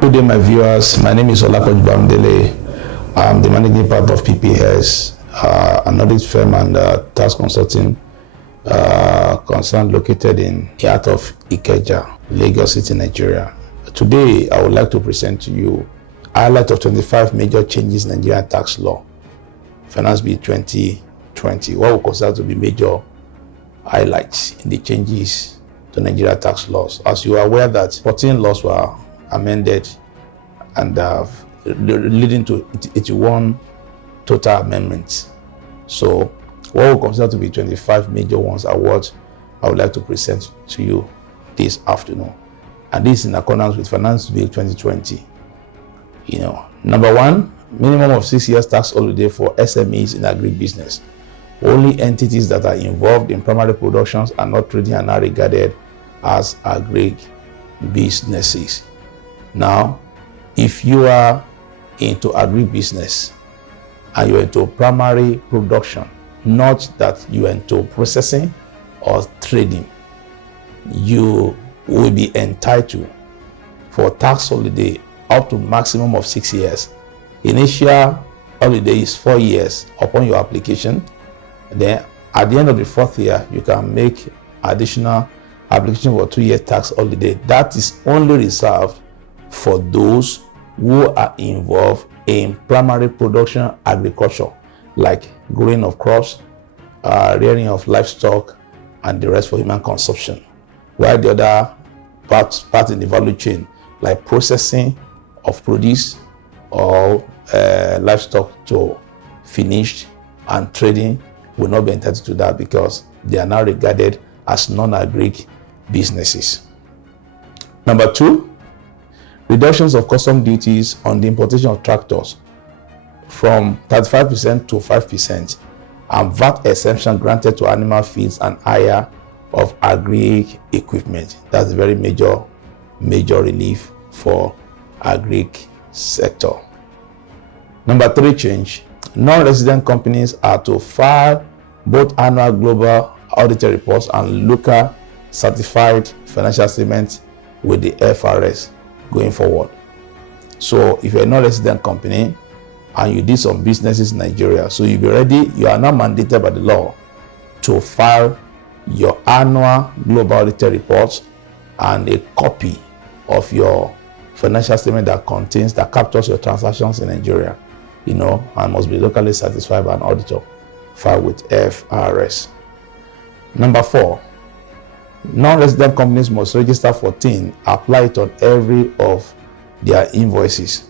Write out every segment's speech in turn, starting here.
Good day, my viewers. My name is Olakoji Bamdele. I'm the managing partner of PPS, an audit firm and tax consulting concern located in the heart of Ikeja, Lagos City, Nigeria. Today, I would like to present to you a highlight of 25 major changes in Nigerian tax law, Finance Bill 2020. What we consider to be major highlights in the changes to Nigeria tax laws. As you are aware that 14 laws were amended and leading to 81 total amendments. So what we consider to be 25 major ones are what I would like to present to you this afternoon. And this in accordance with Finance Bill 2020. Number one, minimum of 6 years tax holiday for SMEs in agribusiness. Only entities that are involved in primary productions are not trading and are regarded as agribusinesses. Now, if you are into agribusiness and you're into primary production, not that you're into processing or trading, you will be entitled for tax holiday up to maximum of 6 years. Initial holiday is 4 years upon your application. Then at the end of the 4th year, you can make additional application for 2 year tax holiday. That is only reserved for those who are involved in primary production agriculture, like growing of crops, rearing of livestock, and the rest for human consumption. While the other part in the value chain, like processing of produce or livestock to finished and trading, will not be entitled to that because they are now regarded as non-agric businesses. Number two, reductions of custom duties on the importation of tractors from 35% to 5%, and VAT exemption granted to animal feeds and hire of agri equipment. That's a very major relief for agri sector. Number three change, non-resident companies are to file both annual global audited reports and local certified financial statements with the FRS going forward. So if you're a non-resident company and you did some businesses in Nigeria, so you'll be ready, you are now mandated by the law to file your annual global audited reports and a copy of your financial statement that captures your transactions in Nigeria, and must be locally satisfied by an auditor, filed with FRS. Number four, non-resident companies must register 14, apply it on every of their invoices.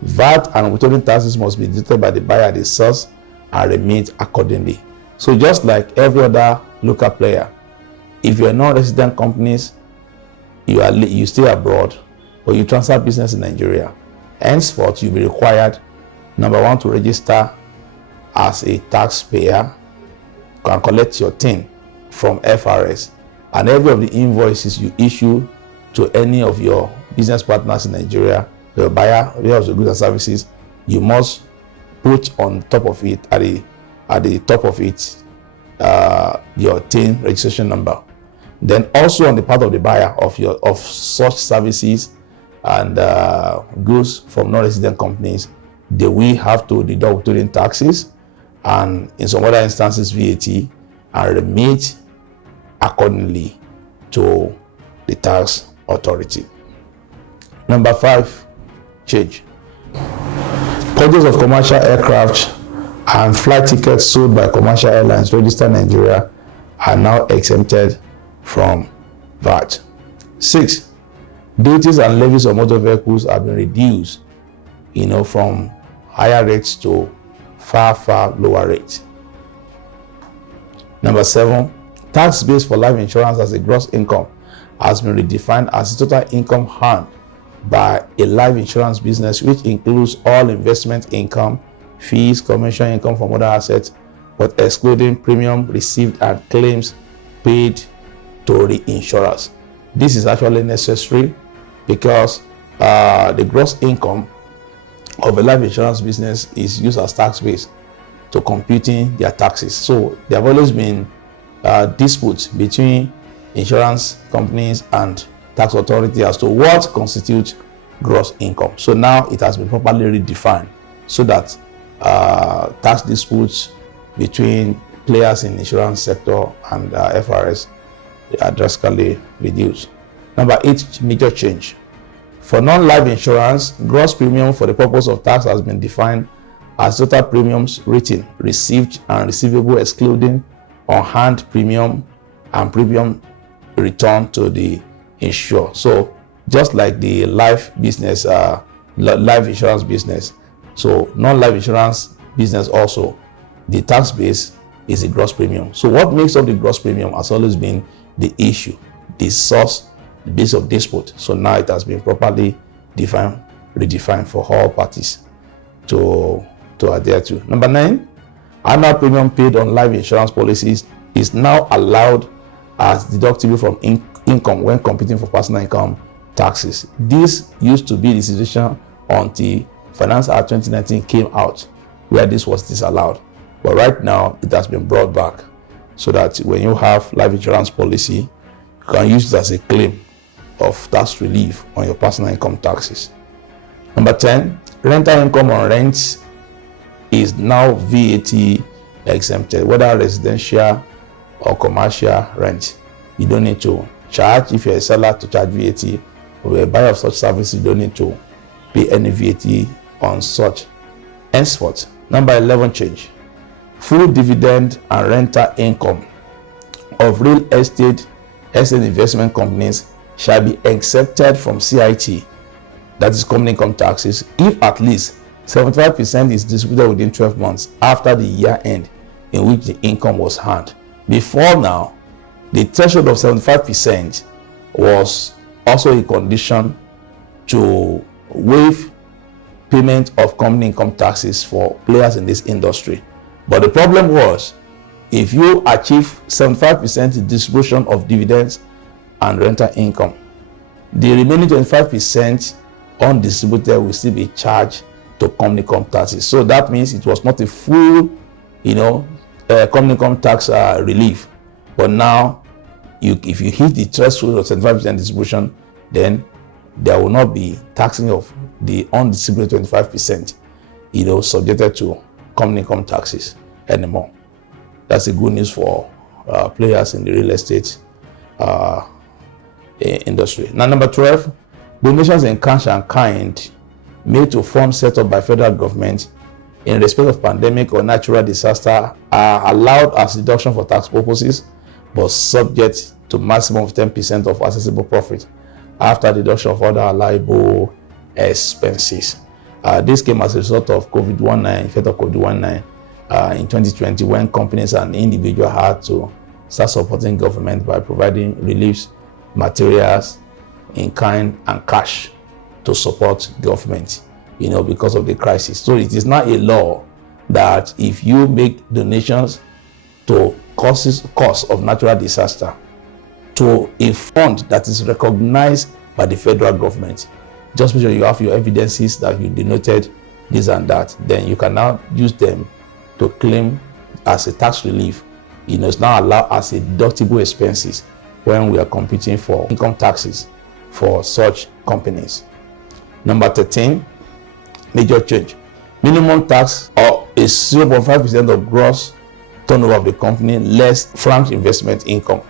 VAT and withholding taxes must be deducted by the buyer at the source and remit accordingly. So just like every other local player, if you're non-resident companies, you stay abroad, or you transfer business in Nigeria, henceforth you'll be required, number one, to register as a taxpayer, can collect your TIN from FRS, and every of the invoices you issue to any of your business partners in Nigeria, your buyer of the goods and services, you must put on top of it, at the top of it, your TIN registration number. Then also on the part of the buyer of such services and goods from non-resident companies, they will have to deduct withholding taxes and in some other instances VAT, and remit accordingly to the tax authority. Number five change, purchase of commercial aircraft and flight tickets sold by commercial airlines registered in Nigeria are now exempted from VAT. 6, duties and levies on motor vehicles have been reduced, from higher rates to far lower rates. Number 7, tax base for life insurance as a gross income has been redefined as the total income earned by a life insurance business, which includes all investment income, fees, commission income from other assets, but excluding premium received and claims paid to reinsurers. This is actually necessary because the gross income of a life insurance business is used as tax base to computing their taxes. So there have always been disputes between insurance companies and tax authority as to what constitutes gross income. So now it has been properly redefined so that tax disputes between players in the insurance sector and FRS are drastically reduced. Number 8 major change. For non-life insurance, gross premium for the purpose of tax has been defined as total premiums written, received, and receivable excluding on-hand premium and premium returned to the insured. So just like the life business, life insurance business, so non-life insurance business also, the tax base is the gross premium. So what makes up the gross premium has always been the issue, the source, the base of dispute. So now it has been properly defined, redefined for all parties to adhere to. Number 9, annual premium paid on life insurance policies is now allowed as deductible from income when computing for personal income taxes. This used to be the situation until Finance Act 2019 came out, where this was disallowed. But right now, it has been brought back so that when you have life insurance policy, you can use it as a claim of tax relief on your personal income taxes. Number 10, rental income on rents is now VAT exempted, whether residential or commercial rent. You don't need to charge, if you're a seller, to charge VAT, or you're a buyer of such services, you don't need to pay any VAT on such. Henceforth, number 11 change. Full dividend and rental income of real estate investment companies shall be exempted from CIT, that is company income taxes, if at least 75% is distributed within 12 months after the year end in which the income was earned. Before now, the threshold of 75% was also a condition to waive payment of company income taxes for players in this industry. But the problem was, if you achieve 75% distribution of dividends and rental income, the remaining 25% undistributed will still be charged to company income taxes. So that means it was not a full, company income tax relief. But now, if you hit the threshold of 75% distribution, then there will not be taxing of the undistributed 25%, subjected to company income taxes anymore. That's a good news for players in the real estate industry. Now, number 12, donations in cash and kind made to funds set up by federal government in respect of pandemic or natural disaster are allowed as deduction for tax purposes, but subject to maximum of 10% of accessible profit after deduction of other allowable expenses. This came as a result of COVID-19, effect of COVID-19 in 2020, when companies and individuals had to start supporting government by providing reliefs, materials in kind and cash to support government, because of the crisis. So it is not a law that if you make donations to cause of natural disaster to a fund that is recognized by the federal government, just make sure you have your evidences that you denoted this and that, then you can now use them to claim as a tax relief. It's now allowed as a deductible expenses when we are computing for income taxes for such companies. Number 13, major change. Minimum tax is 0.5% of gross turnover of the company less frank investment income.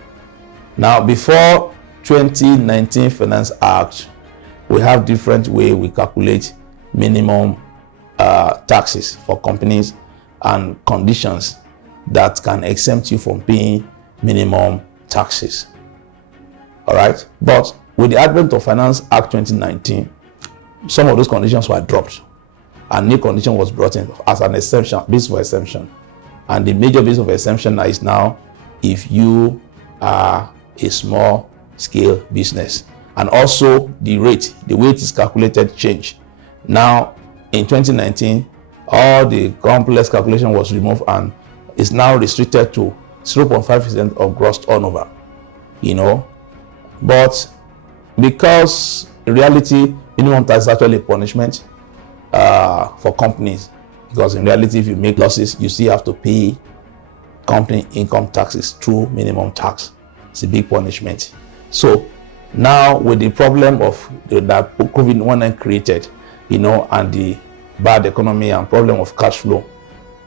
Now, before 2019 Finance Act, we have different way we calculate minimum taxes for companies and conditions that can exempt you from paying minimum taxes. All right, but with the advent of Finance Act 2019, some of those conditions were dropped and new condition was brought in as an exemption, basis for exemption. And the major basis of exemption is now if you are a small scale business. And also the way it is calculated change. Now in 2019, all the complex calculation was removed and is now restricted to 0.5% of gross turnover. But because in reality minimum tax is actually a punishment for companies, because in reality if you make losses you still have to pay company income taxes through minimum tax. It's a big punishment. So Now, with the problem of that COVID-19 created, and the bad economy and problem of cash flow,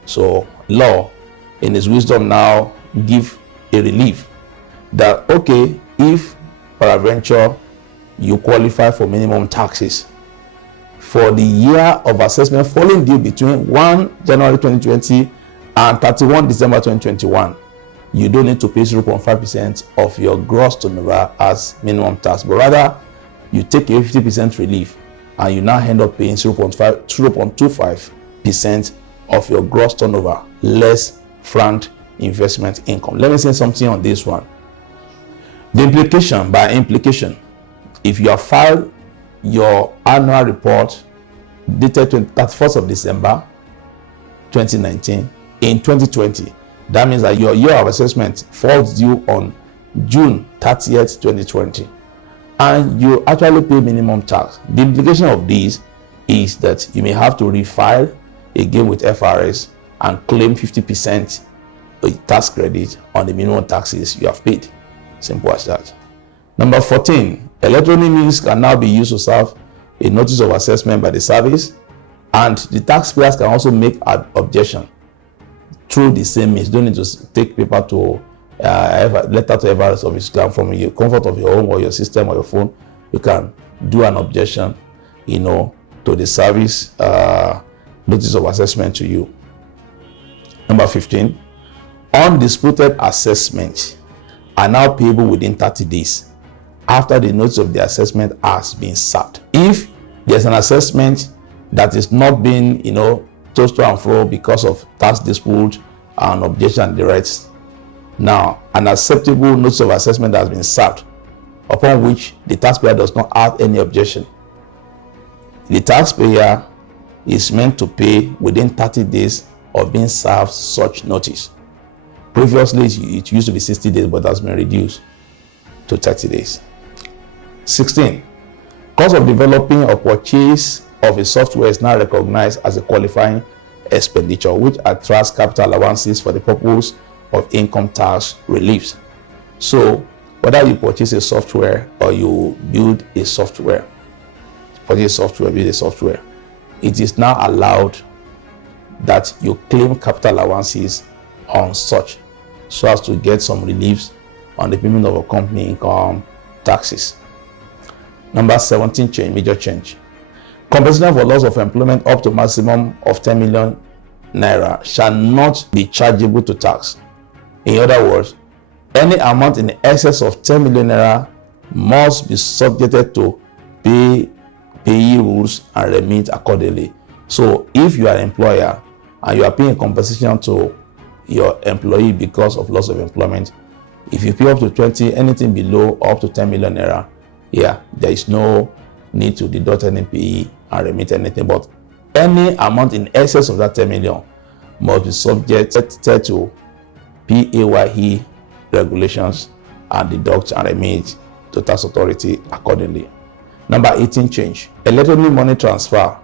so law, in its wisdom, now give a relief that, okay, if peradventure you qualify for minimum taxes for the year of assessment falling due between 1 January 2020 and 31 December 2021, you don't need to pay 0.5% of your gross turnover as minimum tax, but rather you take a 50% relief and you now end up paying 0.25% of your gross turnover less franked investment income. Let me say something on this one. The implication, by implication, if you have filed your annual report dated 31st of December 2019 in 2020, that means that your year of assessment falls due on June 30th, 2020, and you actually pay minimum tax. The implication of this is that you may have to refile again with FRS and claim 50% tax credit on the minimum taxes you have paid. Simple as that. Number 14, electronic means can now be used to serve a notice of assessment by the service, and the taxpayers can also make an objection through the same means. You don't need to take paper to letter to FRS office. From the comfort of your home or your system or your phone, you can do an objection, to the service notice of assessment to you. Number 15, undisputed assessments are now payable within 30 days after the notice of the assessment has been served. If there's an assessment that is not being, tossed to and fro because of tax dispute and objection and the rights, now an acceptable notice of assessment has been served upon which the taxpayer does not have any objection, the taxpayer is meant to pay within 30 days of being served such notice. Previously, it used to be 60 days, but has been reduced to 30 days. 16. Cost of developing or purchase of a software is now recognized as a qualifying expenditure, which attracts capital allowances for the purpose of income tax reliefs. So, whether you purchase a software or you build a software, build a software, it is now allowed that you claim capital allowances on such, so as to get some reliefs on the payment of a company income taxes. Number 17, major change. Compensation for loss of employment up to maximum of 10 million naira shall not be chargeable to tax. In other words, any amount in excess of 10 million naira must be subjected to payee rules and remit accordingly. So if you are an employer and you are paying compensation to your employee because of loss of employment, if you pay up to 20, anything below or up to 10 million naira, there is no need to deduct any payee and remit anything, but any amount in excess of that 10 million must be subjected to PAYE regulations and deduct and remit to tax authority accordingly. Number 18, change. Electronic money transfer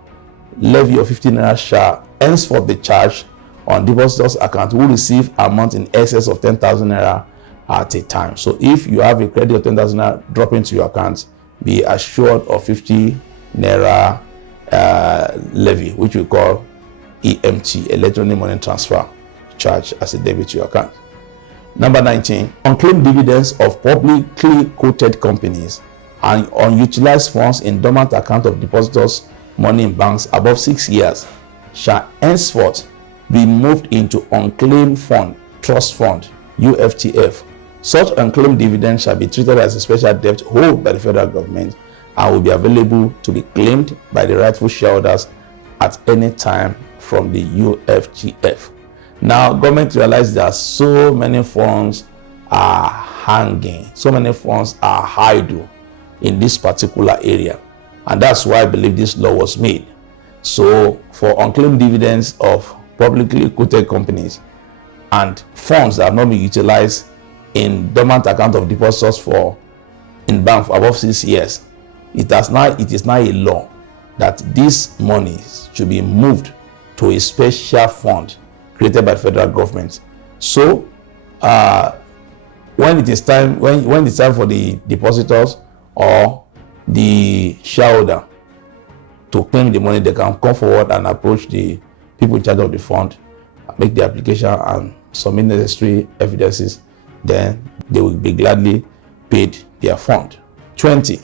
levy of 15 naira shall henceforth be charged on depositors' account who receive amount in excess of 10,000 naira at a time. So if you have a credit of 10,000 naira drop into your account, be assured of 50 naira levy, which we call EMT, electronic money transfer charge, as a debit to your account. Number 19, unclaimed dividends of publicly quoted companies and unutilized funds in dormant account of depositors' money in banks above 6 years shall henceforth be moved into unclaimed fund, trust fund, UFTF. Such unclaimed dividends shall be treated as a special debt owed by the federal government and will be available to be claimed by the rightful shareholders at any time from the UFTF. Now, government realizes that so many funds are hanging, so many funds are idle in this particular area, and that's why I believe this law was made. So, for unclaimed dividends of publicly quoted companies and funds that have not been utilized in dormant account of depositors in bank for above 6 years, it is now a law that these monies should be moved to a special fund created by the federal government. So when it's time for the depositors or the shareholder to claim the money, they can come forward and approach the people in charge of the fund, make the application and submit necessary evidences. Then they will be gladly paid their fund. 20.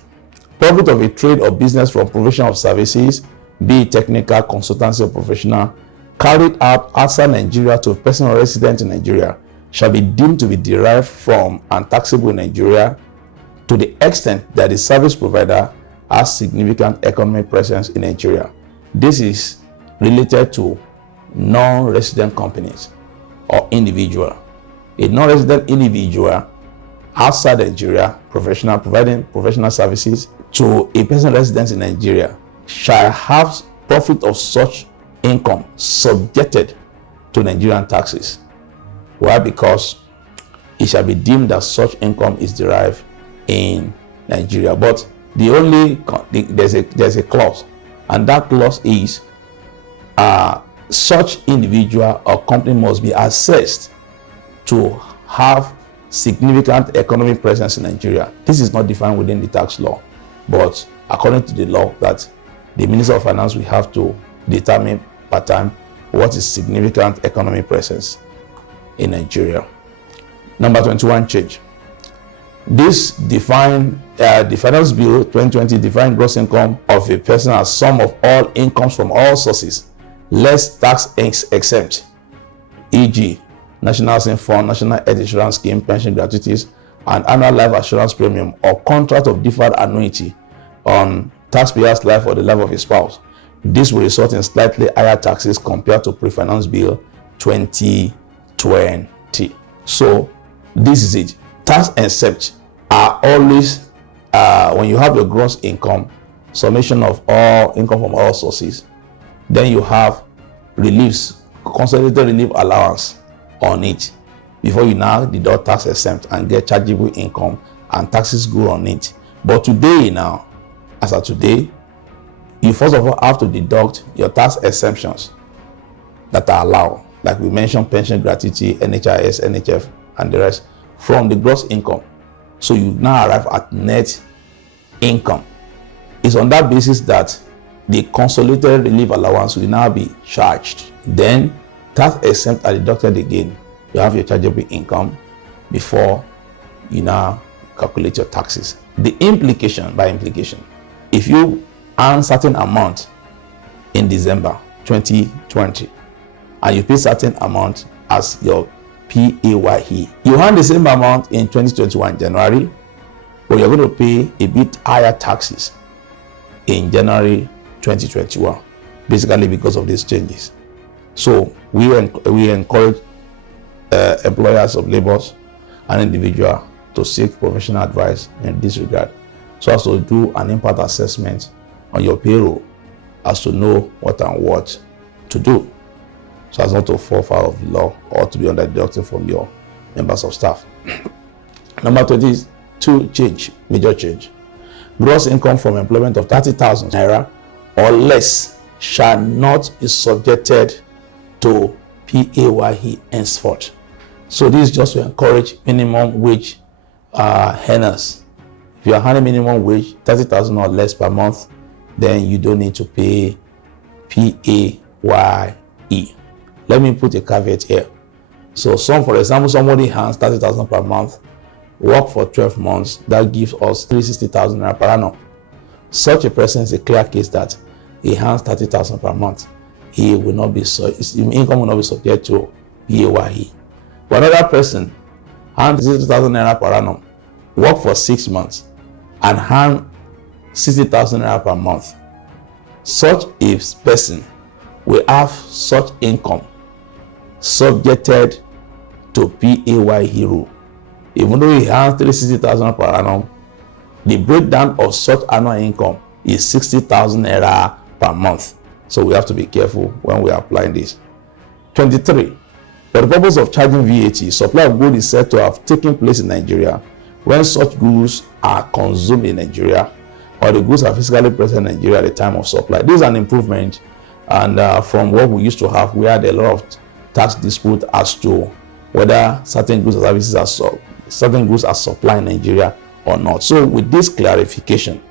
Profit of a trade or business from provision of services, be it technical, consultancy, or professional, carried out outside Nigeria to a person resident in Nigeria shall be deemed to be derived from and taxable in Nigeria to the extent that the service provider has significant economic presence in Nigeria. This is related to non-resident companies or individual. A non-resident individual outside Nigeria, providing professional services to a person resident in Nigeria shall have profit of such income subjected to Nigerian taxes. Why? Because it shall be deemed that such income is derived in Nigeria. But there's a clause, and that clause is such individual or company must be assessed to have significant economic presence in Nigeria. This is not defined within the tax law, but according to the law that the Minister of Finance will have to determine per time what is significant economic presence in Nigeria. Number 21 change. This defined the Finance Bill 2020 defined gross income of a person as sum of all incomes from all sources, less tax exempt, e.g. National Housing Fund, National Health Insurance Scheme, pension gratuities, and annual life assurance premium, or contract of deferred annuity on taxpayer's life or the life of his spouse. This will result in slightly higher taxes compared to Pre-Finance Bill 2020. So this is it. Tax exempt are always when you have your gross income, summation of all income from all sources, then you have reliefs, consolidated relief allowance on it before you now deduct tax exempt and get chargeable income and taxes go on it. But today now, as of today, you first of all have to deduct your tax exemptions that are allowed, like we mentioned, pension gratuity, NHIS, NHF, and the rest, from the gross income. So you now arrive at net income. It's on that basis that the consolidated relief allowance will now be charged. Then tax exempt are deducted again. You have your chargeable income before you now calculate your taxes. The implication, by implication, if you earn certain amount in December 2020 and you pay certain amount as your PAYE, you earn the same amount in 2021 January, but you're going to pay a bit higher taxes in January 2021, basically because of these changes. So we encourage employers of laborers and individuals to seek professional advice in this regard, so as to do an impact assessment on your payroll as to know what and what to do, so as not to fall foul of the law or to be under deducted from your members of staff. Number 22 change, major change. Gross income from employment of 30,000 naira or less shall not be subjected to PAYE henceforth. So this is just to encourage minimum wage earners. If you are earning minimum wage 30,000 or less per month, then you don't need to pay PAYE. Let me put a caveat here. So for example, somebody earns 30,000 per month, work for 12 months, that gives us 360,000 naira per annum. Such a person is a clear case that he earns 30,000 per month. His income will not be subject to PAYE. But another person earns 60,000 naira per annum, work for 6 months, and earn 60,000 naira per month. Such a person will have such income subjected to PAYE rule. Even though he earns 360,000 per annum, the breakdown of such annual income is 60,000 naira per month. So we have to be careful when we are applying this. 23. For the purpose of charging VAT, supply of goods is said to have taken place in Nigeria when such goods are consumed in Nigeria, or the goods are physically present in Nigeria at the time of supply. This is an improvement, and from what we used to have, we had a lot of tax dispute as to whether certain goods or services are supplied in Nigeria or not. So with this clarification,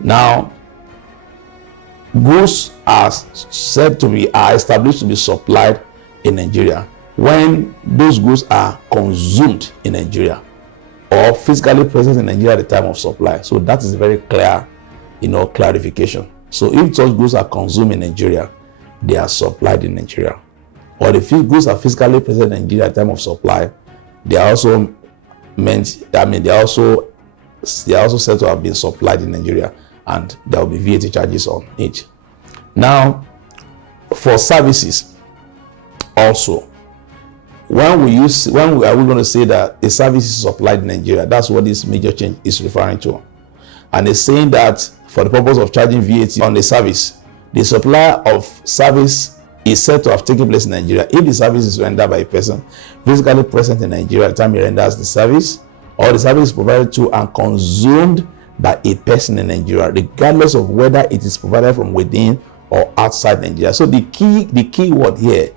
now goods are established to be supplied in Nigeria when those goods are consumed in Nigeria or physically present in Nigeria at the time of supply. So that is very clear, clarification. So if such goods are consumed in Nigeria, they are supplied in Nigeria. Or if goods are physically present in Nigeria at the time of supply, they are also they are also said to have been supplied in Nigeria, and there will be VAT charges on it. Now, for services, also, when are we going to say that a service is supplied in Nigeria? That's what this major change is referring to. And it's saying that for the purpose of charging VAT on the service, the supplier of service is said to have taken place in Nigeria if the service is rendered by a person physically present in Nigeria at the time he renders the service, or the service is provided to and consumed by a person in Nigeria, regardless of whether it is provided from within or outside Nigeria. So the key word here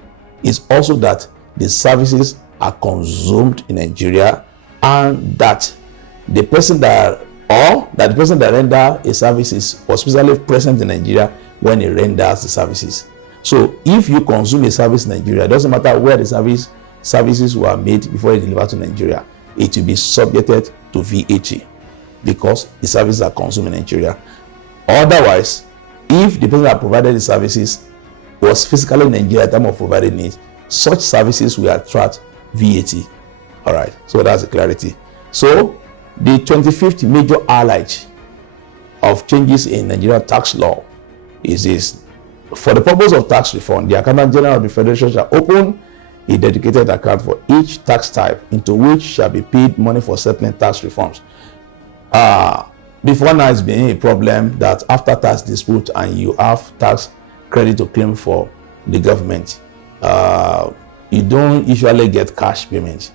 is also that the services are consumed in Nigeria, and that the person that renders a service was physically present in Nigeria when he renders the services. So if you consume a service in Nigeria, it doesn't matter where the services were made before you deliver to Nigeria, it will be subjected to VAT because the services are consumed in Nigeria. Otherwise, if the person that provided the services was physically in Nigeria at the time of providing it, such services will attract VAT. All right, so that's the clarity. So the 25th major highlight of changes in Nigerian tax law is this: for the purpose of tax refund, the Accountant General of the Federation shall open a dedicated account for each tax type, into which shall be paid money for settling tax refunds. Before now, it's been a problem that after tax dispute and you have tax credit to claim for the government, you don't usually get cash payment.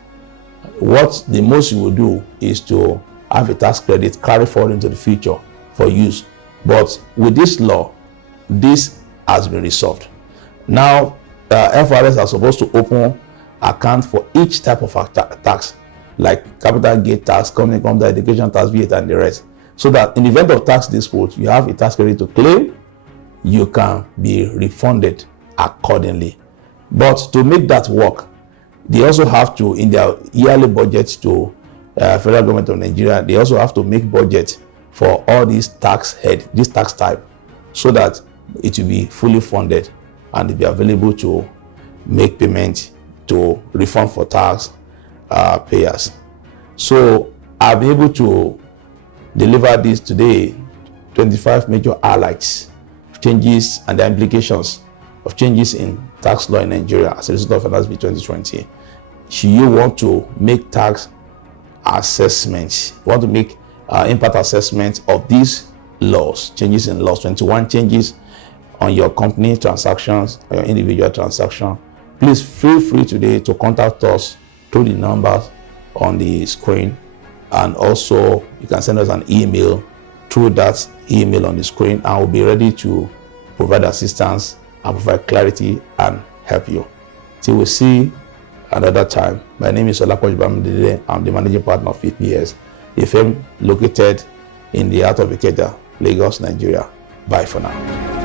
What the most you will do is to have a tax credit carry forward into the future for use. But with this law, this has been resolved. Now, FRS are supposed to open account for each type of tax, like capital gain tax, company income tax, education tax, VAT, and the rest, so that in the event of tax dispute, you have a tax credit to claim, you can be refunded accordingly. But to make that work, they also have to, in their yearly budget to federal government of Nigeria, they also have to make budget for all these tax type, so that it will be fully funded and it will be available to make payment to refund for tax payers. So I'll be able to deliver this today, 25 major highlights, changes and the implications of changes in tax law in Nigeria as a result of Finance Bill 2020. Should you want to make tax assessments, want to make impact assessment of these laws, changes in laws, 21 changes on your company transactions or your individual transaction, please feel free today to contact us through the numbers on the screen, and also you can send us an email through that email on the screen, and we'll be ready to provide assistance and provide clarity and help you. Till we see another time. My name is Olakoj. I'm the managing partner of PPS, a firm located in the heart of Ikeja, Lagos, Nigeria. Bye for now.